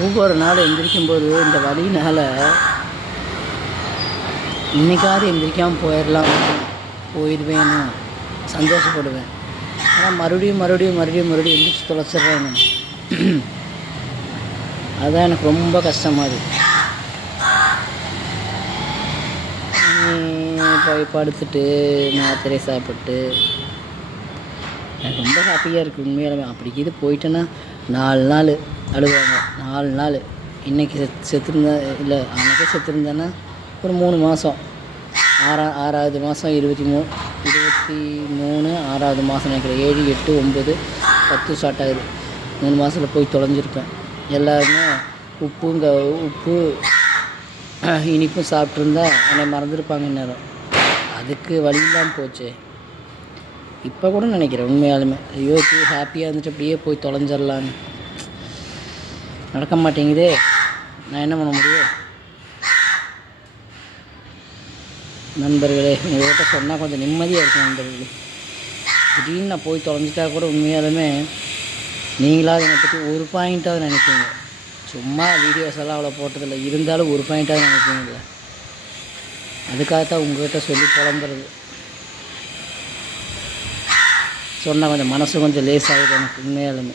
ஒவ்வொரு நாள் எந்திரிக்கும்போது இந்த வலியினால் இன்றைக்காவது எந்திரிக்காமல் போயிடுவேன்னு சந்தோஷப்படுவேன். ஆனால் மறுபடியும் எந்திரிச்சு தொலைச்சிட்றேன். அதுதான் எனக்கு ரொம்ப கஷ்டமாக இருக்குது. போய் படுத்துட்டு மாத்திரை சாப்பிட்டு எனக்கு ரொம்ப ஹாப்பியாக இருக்குது உண்மையாலுமே. அப்படி இது போயிட்டேன்னா 4 நாள் அழுவாங்க. 4 நாள் இன்றைக்கி செத்துருந்தா இல்லை அன்றைக்கே செத்துருந்தேன்னா ஒரு 3 மாதம் 6வது மாதம் 23 6வது மாதம் நினைக்கிறேன். 7 8 9 10 ஸ்டார்ட் ஆகுது. 3 மாதத்தில் போய் தொலைஞ்சிருப்பேன். எல்லாருமே உப்பு இனிப்பும் சாப்பிட்ருந்தா என்னை மறந்துருப்பாங்க இந்நேரம். அதுக்கு வழி இல்லாமல் போச்சு. இப்போ கூட நினைக்கிறேன் உண்மையாலுமே, ஐயோ ஹாப்பியாக இருந்துட்டு அப்படியே போய் தொலைஞ்சிடலான்னு. நடக்க மாட்டேங்குதே, நான் என்ன பண்ண முடியும்? நண்பர்களே, உங்கள்கிட்ட சொன்னால் கொஞ்சம் நிம்மதியாக இருக்கும் நண்பர்களே. திடீர்னு நான் போய் தொலைஞ்சிட்டா கூட உண்மையாலுமே நீங்களாவது என்னை பற்றி ஒரு பாயிண்ட்டாவது நினைப்பீங்க. சும்மா வீடியோஸ் எல்லாம் அவ்வளோ போட்டதில்லை, இருந்தாலும் ஒரு பாயிண்ட்டாவது நினைப்பீங்கல்ல. அதுக்காகத்தான் உங்கள்கிட்ட சொல்லி புலம்புறது. சொன்னால் கொஞ்சம் மனசு கொஞ்சம் லேசாகுது எனக்கு உண்மையாலுமே.